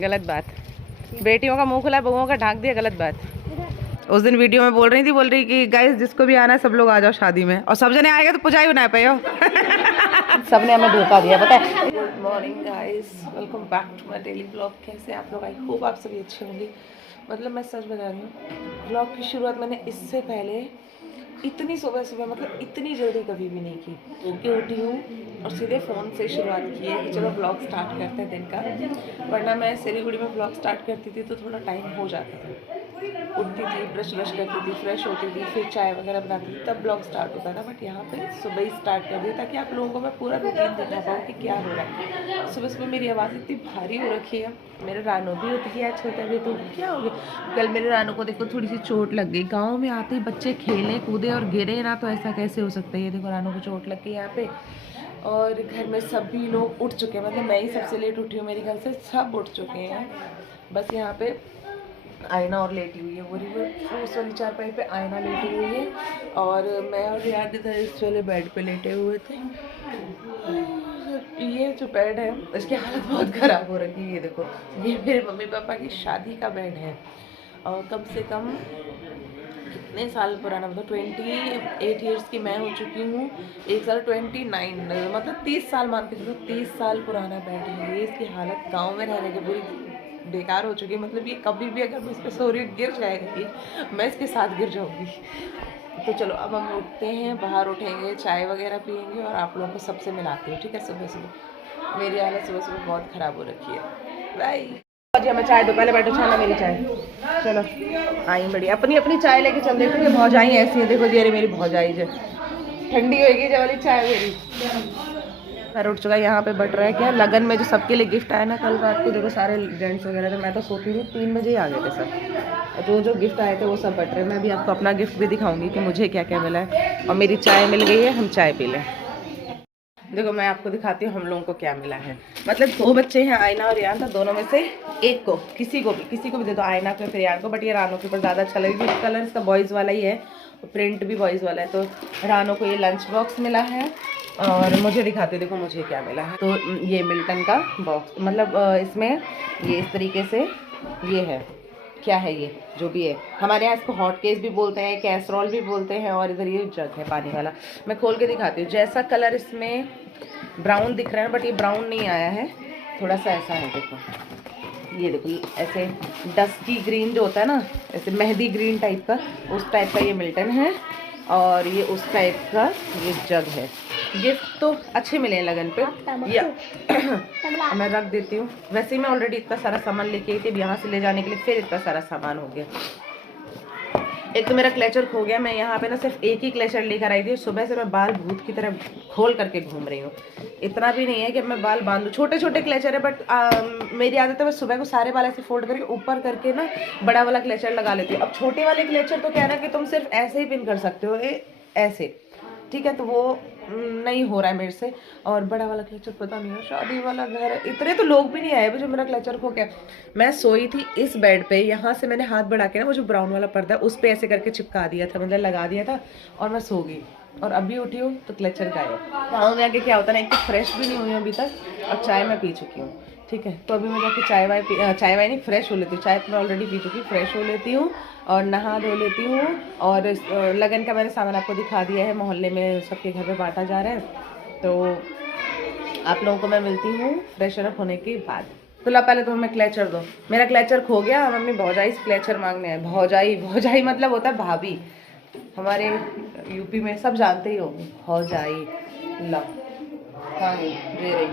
गलत बात। बेटियों का मुंह खुला, बहुओं का ढाक दिया, गलत बात। उस दिन वीडियो में बोल रही कि गाइस जिसको भी आना है सब लोग आ जाओ शादी में, और सब जने आएगा तो पुजाई बना पाए हो। सबने हमें धोखा दिया पता है। Good morning guys, welcome back to my daily blog. कैसे आप लोग? आई होप आप सभी अच्छे होंगे। मतलब मैं सच बता रही हूँ, ब्लॉग की शुरुआत मैंने इससे पहले इतनी सुबह मतलब इतनी जल्दी कभी भी नहीं की। कि उठी हूँ और सीधे फ़ोन से शुरुआत की है कि चलो ब्लॉग स्टार्ट करते हैं दिन का। वरना मैं सिलीगुड़ी में ब्लॉग स्टार्ट करती थी तो थोड़ा टाइम हो जाता था। उठती थी, ब्रश करती थी, फ्रेश होती थी, फिर चाय वगैरह बनाती थी, तब ब्लॉग स्टार्ट होता था। बट यहाँ पे सुबह ही स्टार्ट कर दिया ताकि आप लोगों को मैं पूरा रूटीन दिखा पाऊँ कि क्या हो रहा है। सुबह मेरी आवाज़ इतनी भारी हो रखी है। मेरे रानू भी उठ गया छोटा भी, तो क्या हो गया कल मेरे रानू को देखो थोड़ी सी चोट लग गई। गाँव में आते ही बच्चे खेले कूदे और गिरे ना, तो ऐसा कैसे हो सकता है। ये देखो रानू को चोट लग गई यहाँ पे। और घर में सभी लोग उठ चुके हैं, मतलब मैं ही सबसे लेट उठी हूँ, मेरे घर से सब उठ चुके हैं। बस यहाँ पे आयना और लेटी हुई है, वो उस वाली चारपाई पे आयना लेटी हुई है, और मैं और याद इधर इस वाले बेड पे लेटे हुए थे। ये जो बेड है इसकी हालत बहुत ख़राब हो रखी है। ये देखो, ये मेरे मम्मी पापा की शादी का बेड है, और कम से कम कितने साल पुराना, मतलब 28 ईयर्स की मैं हो चुकी हूँ। एक साल 29, मतलब 30 साल मान के चलो, 30 साल पुराना बेड है ये। इसकी हालत गाँव में रहने की पूरी बेकार हो चुकी है। मतलब ये कभी भी अगर मैं इस पर सो रही गिर जाएगा, ये मैं इसके साथ गिर जाऊँगी। तो चलो अब हम उठते हैं, बाहर उठेंगे, चाय वगैरह पियेंगे, और आप लोगों को सबसे मिलाती हूँ, ठीक है। सुबह मेरी हालत सुबह बहुत ख़राब हो रखी है। बाय जी, हमें चाय दो, पहले बैठो, छाना मेरी चाय। चलो आई बड़ी अपनी चाय लेके चल देते हैं। भौजाई ऐसी है, देखो जी, अरे मेरी भौजाई जो ठंडी होगी जो वाली चाय मेरी। घर उठ चुका है, यहाँ पे बट रहा है क्या लगन में जो सबके लिए गिफ्ट आया ना कल रात को। देखो सारे जेंट्स वगैरह थे, मैं तो सोती थी 3 बजे ही आ गए थे सब। जो गिफ्ट आए थे वो सब बट रहे। मैं भी आपको अपना गिफ्ट भी दिखाऊंगी कि मुझे क्या क्या मिला है। और मेरी चाय मिल गई है, हम चाय पी लें। देखो मैं आपको दिखाती हूँ हम लोगों को क्या मिला है। मतलब 2 बच्चे हैं, आयना और यान, था दोनों में से एक को, किसी को भी दे दो, आयना को फिर यान को। बट ये रानू के ऊपर ज़्यादा अच्छा लगेगा, कलर इसका बॉयज़ वाला ही है, प्रिंट भी बॉयज़ वाला है। तो रानू को ये लंच बॉक्स मिला है, और मुझे दिखाते देखो मुझे क्या मिला है। तो ये मिल्टन का बॉक्स, मतलब इसमें ये इस तरीके से ये है, क्या है ये जो भी है, हमारे यहाँ इसको हॉट केस भी बोलते हैं, कैसरोल भी बोलते हैं, और इधर ये जग है पानी वाला। मैं खोल के दिखाती हूँ। जैसा कलर इसमें ब्राउन दिख रहा है, बट ये ब्राउन नहीं आया है, थोड़ा सा ऐसा है। देखो ये देखो, ऐसे डस्की ग्रीन जो होता है ना, ऐसे मेहंदी ग्रीन टाइप का, उस टाइप का ये मिल्टन है, और ये उस टाइप का ये जग है। गिफ्ट तो अच्छे मिले हैं लगन पे। या मैं रख देती हूँ। वैसे ही मैं ऑलरेडी इतना सारा सामान लेके आई थी, यहाँ से ले जाने के लिए फिर इतना सारा सामान हो गया। एक तो मेरा क्लेचर खो गया। मैं यहाँ पे ना सिर्फ एक ही क्लेचर लेकर आई थी। सुबह से मैं बाल भूत की तरह खोल करके घूम रही हूँ। इतना भी नहीं है कि मैं बाल बांधूँ, छोटे छोटे क्लेचर है, बट मेरी आदत है मैं सुबह को सारे बाल ऐसे फोल्ड करके ऊपर करके ना बड़ा वाला क्लेचर लगा लेती हूँ। अब छोटे वाले क्लेचर तो क्या है ना कि तुम सिर्फ ऐसे ही पिन कर सकते हो, ऐसे, ठीक है। तो वो नहीं हो रहा है मेरे से। और बड़ा वाला क्लेचर पता नहीं है, शादी वाला घर है, इतने तो लोग भी नहीं आए जो मेरा क्लेचर खो गया। मैं सोई थी इस बेड पे, यहाँ से मैंने हाथ बढ़ा के ना वो जो ब्राउन वाला पर्दा है उस पर ऐसे करके चिपका दिया था, मतलब लगा दिया था, और मैं सो गई। और अभी उठी हूँ तो क्लेचर गायब। गाँव में आके क्या होता है ना, एक तो फ्रेश भी नहीं हुई अभी तक, और चाय मैं पी चुकी हूँ, ठीक है। तो अभी मैं जाके चाय वाय नहीं, फ्रेश हो लेती हूँ। चाय तो मैं ऑलरेडी पी चुकी, फ्रेश हो लेती हूँ और नहा धो लेती हूँ। और लगन का मैंने सामान आपको दिखा दिया है, मोहल्ले में सबके घर पे बांटा जा रहा है। तो आप लोगों को मैं मिलती हूँ फ्रेशर अप होने के बाद। तो पहले तो हमें क्लेचर दो, मेरा क्लेचर खो गया। मम्मी भौजाई से क्लेचर मांगने हैं। भौजाई मतलब होता है भाभी, हमारे यूपी में सब जानते ही होंगे भौजाई। ला हाँ दे रही,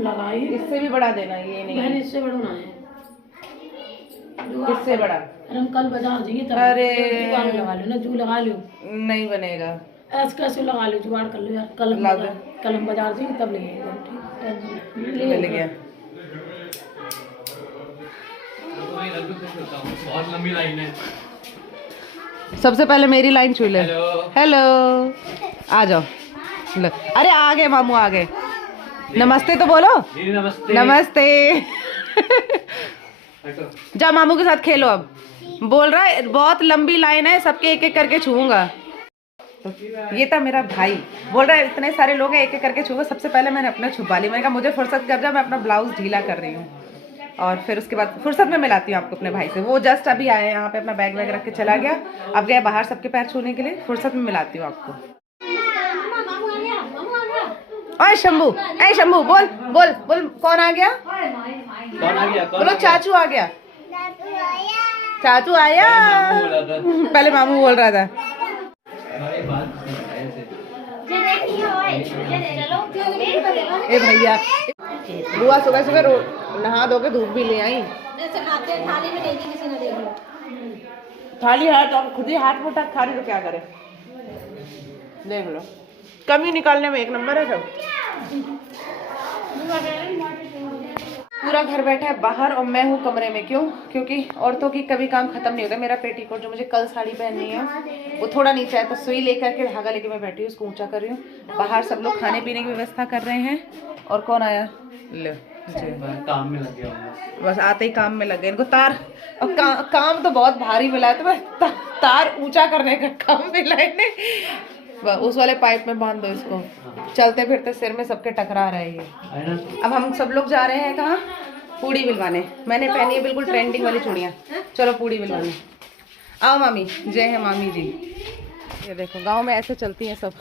लगाई, इससे भी बड़ा देना, ये नहीं मैंने इससे बड़ा ना है। किससे बड़ा? अरे हम कल बाजार जाएंगे तब। अरे लगा लो ना, जू लगा लो, नहीं बनेगा, ऐसे लगा लो, जुगाड़ कर लो यार। कल हम बाजार जाएंगे तब ले गया। बहुत लंबी लाइन है। सबसे पहले मेरी लाइन छू ले। हेलो आ जाओ। अरे आ गए मामू, आ गए। नमस्ते तो बोलो। नमस्ते। जा मामू के साथ खेलो। अब बोल रहा है बहुत लंबी लाइन है, सबके एक एक करके छूऊंगा। तो ये था मेरा भाई, बोल रहा है इतने सारे लोग हैं एक एक करके छूगा। सबसे पहले मैंने अपना छुपा ली, मैंने कहा मुझे फुर्सत कर जा, मैं अपना ब्लाउज ढीला कर रही हूँ और फिर उसके बाद फुर्सत में मिलाती हूँ आपको अपने भाई से। वो जस्ट अभी आया यहाँ पे, अपना बैग वैग रख के चला गया, अब गया बाहर सबके पैर छूने के लिए। फुर्सत में मिलाती हूँ आपको। ओए शंभू, ऐ शंभू बोल बोल बोल, कौन आ गया? कौन आ गया? बोलो चाचू आ गया। चाचू आया। पहले मामू बोल रहा था। ए भैया, बुआ सुबह सुबह नहा धो के धूप भी ले आई। थाली है तो आप खुद ही हाथ मुठा खा रही तो क्या करे, देख लो। कमी निकालने में एक नंबर है सब। पूरा घर बैठा है बाहर और मैं हूँ कमरे में। क्यों? क्योंकि औरतों की कभी काम खत्म नहीं होता। मेरा पेटीकोट जो मुझे कल साड़ी पहननी है वो थोड़ा नीचे है, तो सुई लेकर के धागा लेके मैं बैठी हूँ, उसको ऊंचा कर रही हूँ। बाहर सब लोग खाने पीने की व्यवस्था कर रहे हैं। और कौन आया? ले काम में लग गया, बस आते ही काम में लग गए। इनको तार और काम तो बहुत भारी मिला है, तो मैं तार ऊंचा करने का काम मिला है। उस वाले पाइप में बांध दो इसको, चलते फिरते सिर में सबके टकरा रहे हैं। अब हम सब लोग जा रहे हैं कहाँ? पूड़ी बिलवाने। मैंने पहनी है बिल्कुल ट्रेंडिंग वाली चूड़ियाँ। चलो पूड़ी बिलवाने। आओ मामी, जय है मामी जी। ये देखो गांव में ऐसे चलती हैं सब,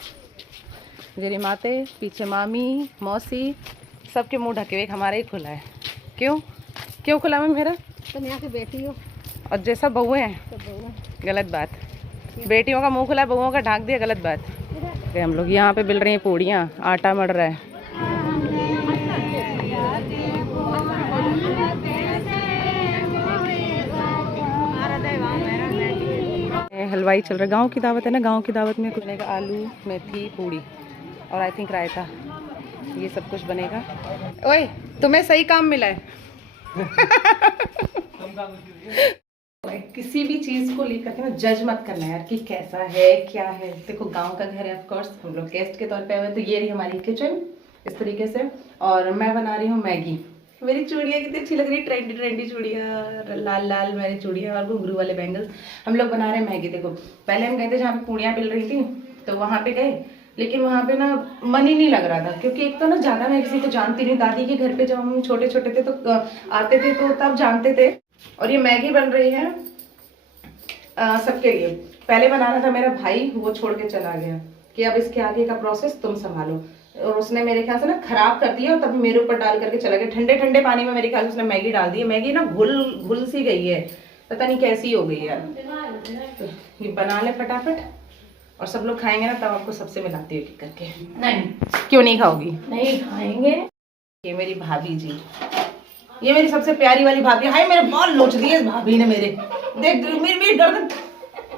मेरी माते पीछे मामी मौसी, सबके मुंह ढके हुए। हमारा ही खुला है। क्यों क्यों खुला है मेरा? तुम यहाँ की बेटी हो और जैसा बहुएं हैं, गलत बात। बेटियों का मुंह खुला है, बहुओं का ढाक दिया, गलत बात। हम लोग यहाँ पे बिल रही हैं पूड़ियाँ, आटा मड़ रहा है। हलवाई चल रहा है, गांव की दावत है ना। गांव की दावत में कुछ बनेगा, आलू मेथी पूड़ी और आई थिंक रायता, ये सब कुछ बनेगा। ओए तुम्हें सही काम मिला है। किसी भी चीज़ को लेकर के ना जज मत करना यार कि कैसा है क्या है। देखो गांव का घर है, ऑफ कोर्स हम लोग गेस्ट के तौर पे आए, तो ये रही हमारी किचन इस तरीके से। और मैं बना रही हूँ मैगी। मेरी चूड़ियाँ कितनी अच्छी लग रही है, ट्रेंडी ट्रेंडी चूड़ियाँ, लाल लाल मेरी चूड़ियाँ और घुंघरू वाले बैंगल्स। हम लोग बना रहे हैं मैगी। देखो पहले हम गए थे जहाँ पे पूड़ियाँ मिल रही थी, तो वहाँ पे गए, लेकिन वहाँ पे ना मन ही नहीं लग रहा था, क्योंकि एक तो ना ज़्यादा मैं किसी को जानती नहीं। दादी के घर पे जब हम छोटे छोटे थे तो आते थे तो तब जानते थे। और ये मैगी बन रही है सबके लिए। पहले बनाना था मेरा भाई, वो छोड़ के चला गया कि अब इसके आगे का प्रोसेस तुम संभालो, और उसने मेरे ख्याल से ना खराब कर दिया और तब मेरे ऊपर डाल करके चला गया। ठंडे ठंडे पानी में मेरे ख्याल से उसने मैगी डाल दी है। मैगी ना घुल सी गई है, पता नहीं कैसी हो गई यार। तो ये बना ले फटाफट और सब लोग खाएंगे ना, तब आपको सबसे मिलाती हूँ करके। नहीं, क्यों नहीं खाओगी? नहीं खाएंगे। ये मेरी भाभी जी, ये मेरी सबसे प्यारी वाली भाभी। हाय मेरे बाल लोच दिए इस भाभी ने मेरे। देख मेरी गर्दन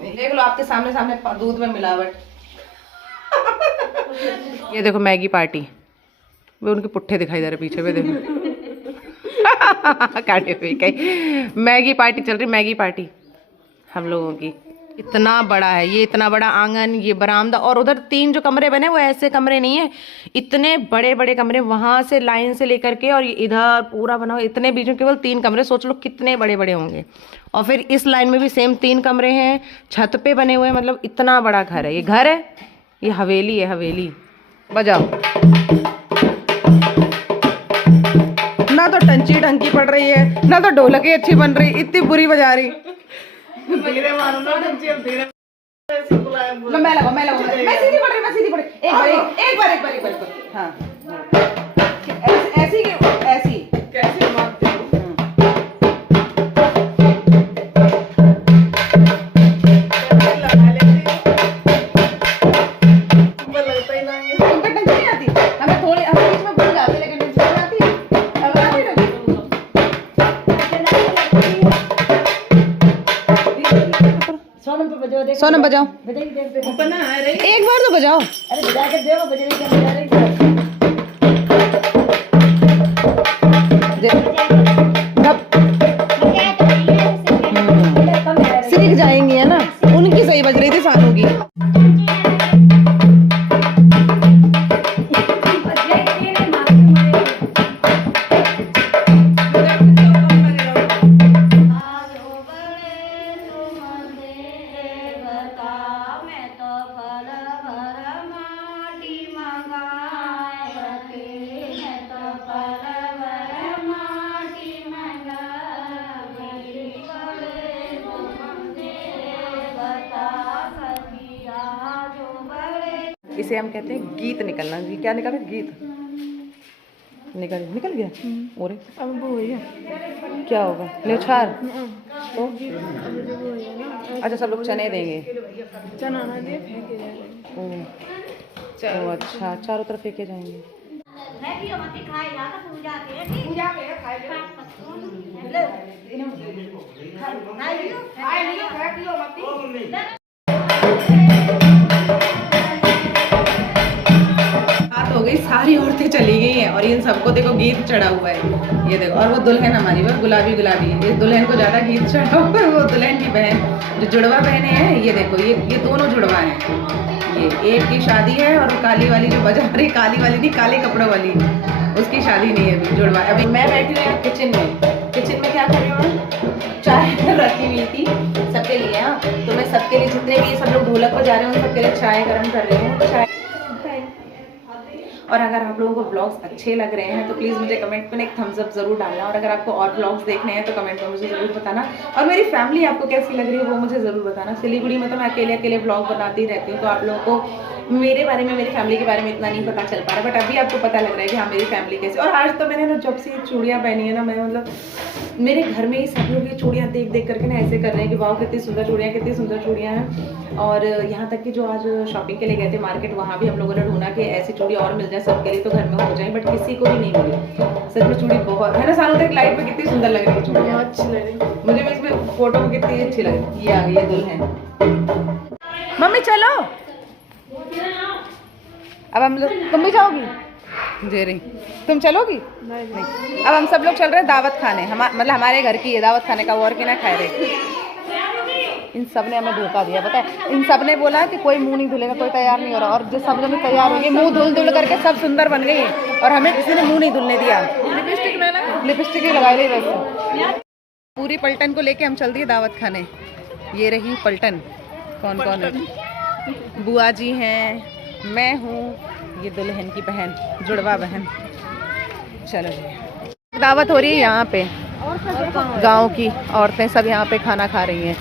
देख लो, आपके सामने सामने दूध में मिलावट। ये देखो मैगी पार्टी, वे उनके पुट्ठे दिखाई दे रहे पीछे में, देखो। काटे हुए कहीं मैगी पार्टी चल रही, मैगी पार्टी हम लोगों की। इतना बड़ा है ये, इतना बड़ा आंगन, ये बरामदा, और उधर 3 जो कमरे बने वो ऐसे कमरे नहीं है, इतने बड़े बड़े कमरे, वहां से लाइन से लेकर के और इधर पूरा बना हुआ। इतने बीच में केवल 3 कमरे, सोच लो कितने बड़े बड़े होंगे। और फिर इस लाइन में भी सेम 3 कमरे हैं, छत पे बने हुए हैं। मतलब इतना बड़ा घर है। ये घर है, ये हवेली है, हवेली। बजाओ ना, तो टंची ढंकी पड़ रही है ना, तो ढोलकी अच्छी बन रही, इतनी बुरी बजा रही। धीरे मारो ना, धीरे। मैं लगाऊं, मैं सीधी पड़ रही। एक बार हाँ, ऐसी कैसे मारते हो? लगता ही नहीं है, उनका टंकी नहीं आती हमें, थोड़ी हम बीच में भूल जाते, लेकिन टंकी नहीं आती है। सोनम बजाओ, एक बार तो बजाओ। अरे बजा के दे, बजने के बजा रही है। सीख जाएंगी है ना, उनकी सही बज रही थी सानू की। इसे हम कहते हैं गीत निकलना। ये क्या निकला? गीत निकल गया। और अब वो है क्या होगा? न्यौछार। तो अच्छा, सब लोग चने देंगे। चना ना दे फेंके जाएंगे। तो अच्छा, चारों तरफ फेंके जाएंगे। बात हो गई, सारी औरतें चली गई हैं और इन सबको देखो गीत चढ़ा हुआ है। ये देखो, और वो दुल्हन हमारी वो गुलाबी गुलाबी, ये दुल्हन को ज्यादा गीत चढ़ा हुआ है। वो दुल्हन की बहन जो जुड़वा बहनें हैं, ये देखो, ये दोनों जुड़वा हैं। ये एक की शादी है और काली वाली जो बजा रही, काली वाली नहीं, काले कपड़ों वाली, उसकी शादी नहीं है अभी, जुड़वा। अभी मैं बैठी हूँ किचन में क्या कर रही हूँ? चाय रखी हुई थी सबके लिए। हाँ, तो मैं सबके लिए, जितने भी सब लोग ढोलक को जा रहे हैं उन सबके लिए चाय गर्म कर रही हूँ। चाय। और अगर आप लोगों को ब्लॉग्स अच्छे लग रहे हैं तो प्लीज़ मुझे कमेंट में एक थम्स अप ज़रूर डालना, और अगर आपको और ब्लॉग्स देखने हैं तो कमेंट में मुझे ज़रूर बताना, और मेरी फैमिली आपको कैसी लग रही है वो मुझे ज़रूर बताना। सिलीगुड़ी में तो मैं अकेले ब्लॉग बनाती रहती हूँ, तो आप लोगों को मेरे बारे में, मेरी फैमिली के बारे में इतना नहीं पता चल पा रहा, बट अभी आपको पता लग रहा है कि हाँ मेरी फैमिली कैसे। और आज तो मैंने ना जब से ये चूड़ियाँ पहनी है ना, मैं मतलब मेरे घर में ही सब लोग ये चूड़ियाँ देख करके ना ऐसे कर रहे हैं कि वाह कितनी सुंदर चूड़ियाँ, कितनी सुंदर चूड़ियाँ हैं। और यहाँ तक कि जो आज शॉपिंग के लिए गए थे मार्केट, वहाँ भी हम लोगों ने ढूंढा कि ऐसी चूड़ी और मिल जाए सबके लिए तो घर में हो जाए, बट किसी को भी नहीं मिली। सच में चूड़ी बहुत है ना, सालों तक लाइट में कितनी सुंदर लग रही है चूड़ी, बहुत अच्छी लगी मुझे भी इसमें फोटो में कितनी अच्छी लगी। ये दुल्हन। मम्मी चलो, अब हम लोग, तुम भी जाओगी? जे रही, तुम चलोगी? नहीं। अब हम सब लोग चल रहे हैं दावत खाने, मतलब हमारे घर की है दावत खाने का, वो और के ना खाए रहे। इन सब ने हमें धोखा दिया, पता है। इन सब ने बोला कि कोई मुंह नहीं धुलेगा, कोई तैयार नहीं हो रहा, और जो सब लोग तैयार हो गए, मुंह धुल करके सब सुंदर बन गई, और हमें किसी ने मुंह नहीं धुलने दिया। लिपस्टिक ही लगाई रही वैसे। पूरी पलटन को लेके हम चल दिए दावत खाने। ये रही पलटन। कौन कौन है? बुआ जी हैं, मैं हूँ, ये दुल्हन की बहन, जुड़वा बहन। चलो जी, दावत हो रही है यहाँ पे, गांव की औरतें सब यहाँ पे खाना खा रही हैं,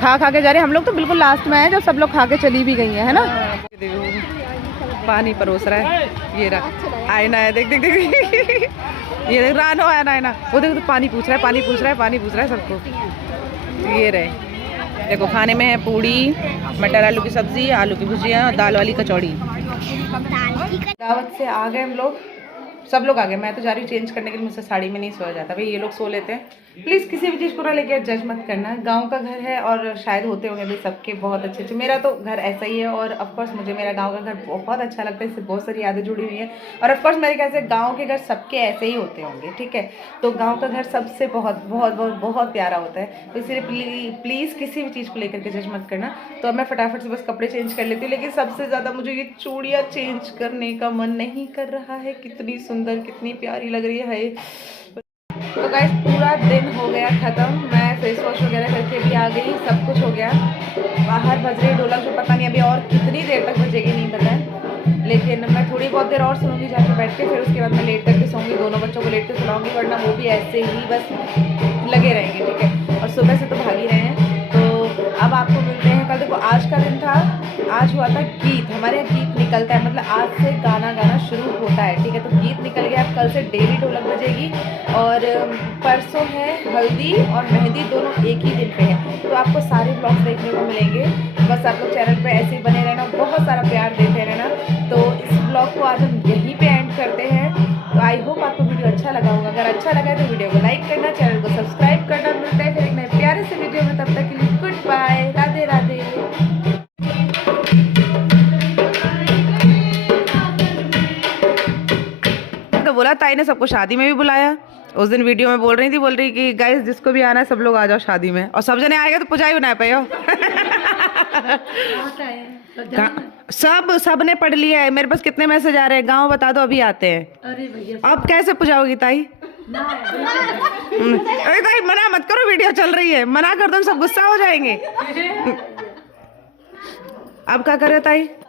खा के जा रहे हैं। हम लोग तो बिल्कुल लास्ट में आए जब सब लोग खा के चली भी गई हैं, है ना। पानी परोस रहा है, ये रहा आयना है, देख ये देख रानो आयना, वो देख पानी पूछ रहा है सबको। ये रहे देखो, खाने में है पूड़ी, मटर आलू की सब्जी, आलू की भुजिया, दाल वाली कचौड़ी। दावत से आ गए हम लोग, सब लोग आ गए। मैं तो जा रही हूँ चेंज करने के लिए, मुझसे साड़ी में नहीं सोया जाता भाई, ये लोग सो लेते हैं। प्लीज़ किसी भी चीज़ को ना लेके जज मत करना। गांव का घर है और शायद होते होंगे भी सबके बहुत अच्छे अच्छे, मेरा तो घर ऐसा ही है, और ऑफकोर्स मुझे मेरा गांव का घर बहुत अच्छा लगता है, इससे बहुत सारी यादें जुड़ी हुई हैं। और ऑफकोर्स मेरे ख्याल से गाँव के घर सबके ऐसे ही होते होंगे, ठीक है। तो गाँव का घर सबसे बहुत बहुत बहुत बहुत प्यारा होता है, तो इसलिए प्लीज़ किसी भी चीज़ को लेकर के जज मत करना। तो अब मैं फटाफट से बस कपड़े चेंज कर लेती हूँ, लेकिन सबसे ज़्यादा मुझे ये चूड़ियाँ चेंज करने का मन नहीं कर रहा है। कितनी सुंदर, कितनी प्यारी लग रही है। तो गाइस पूरा दिन हो गया ख़त्म, मैं फेस वॉश वगैरह करके भी आ गई, सब कुछ हो गया। बाहर बज रही ढोलक, जो पता नहीं अभी और कितनी देर तक बजेगी नहीं पता है, लेकिन मैं थोड़ी बहुत देर और सुनूंगी जाके बैठ के, फिर उसके बाद मैं लेट करके सोऊंगी, दोनों बच्चों को लेट के सुलाऊंगी, वरना वो भी ऐसे ही बस लगे रहेंगे, ठीक है। और सुबह से तो भाग ही रहे हैं, तो अब आपको मिलते हैं कल। देखो आज का दिन था, आज हुआ था गीत, हमारे यहाँ गीत निकलता है, मतलब आज से गाना शुरू होता है, ठीक है। तो गीत निकल गया, अब कल से डेली ढोलक बजेगी, और परसों है हल्दी और मेहंदी, दोनों एक ही दिन पे है। तो आपको सारे ब्लॉग्स देखने को मिलेंगे, बस आप लोग चैनल पे ऐसे ही बने रहना, बहुत सारा प्यार देते रहना। तो इस ब्लॉग को आज हम यहीं पे एंड करते हैं। तो आई होप आपको वीडियो अच्छा लगा होगा, अगर अच्छा लगा है तो वीडियो को लाइक करना, चैनल को सब्सक्राइब करना। मिलता है फिर एक नए प्यारे से वीडियो में, तब तक के लिए गुड बाय, राधे राधे। तो बोला ताई ने सबको शादी में भी बुलाया, उस दिन वीडियो में बोल रही कि गाइस जिसको भी आना है सब लोग आ जाओ शादी में, और सब जने आएगा तो पुजाई बना पाए हो। सब ने पढ़ लिया है, मेरे पास कितने मैसेज आ रहे हैं, गाँव बता दो अभी आते हैं। अरे भैया अब कैसे पुजाओगी ताई? अरे ताई मना मत करो, वीडियो चल रही है, मना कर दो सब गुस्सा हो जाएंगे। अब क्या करे ताई?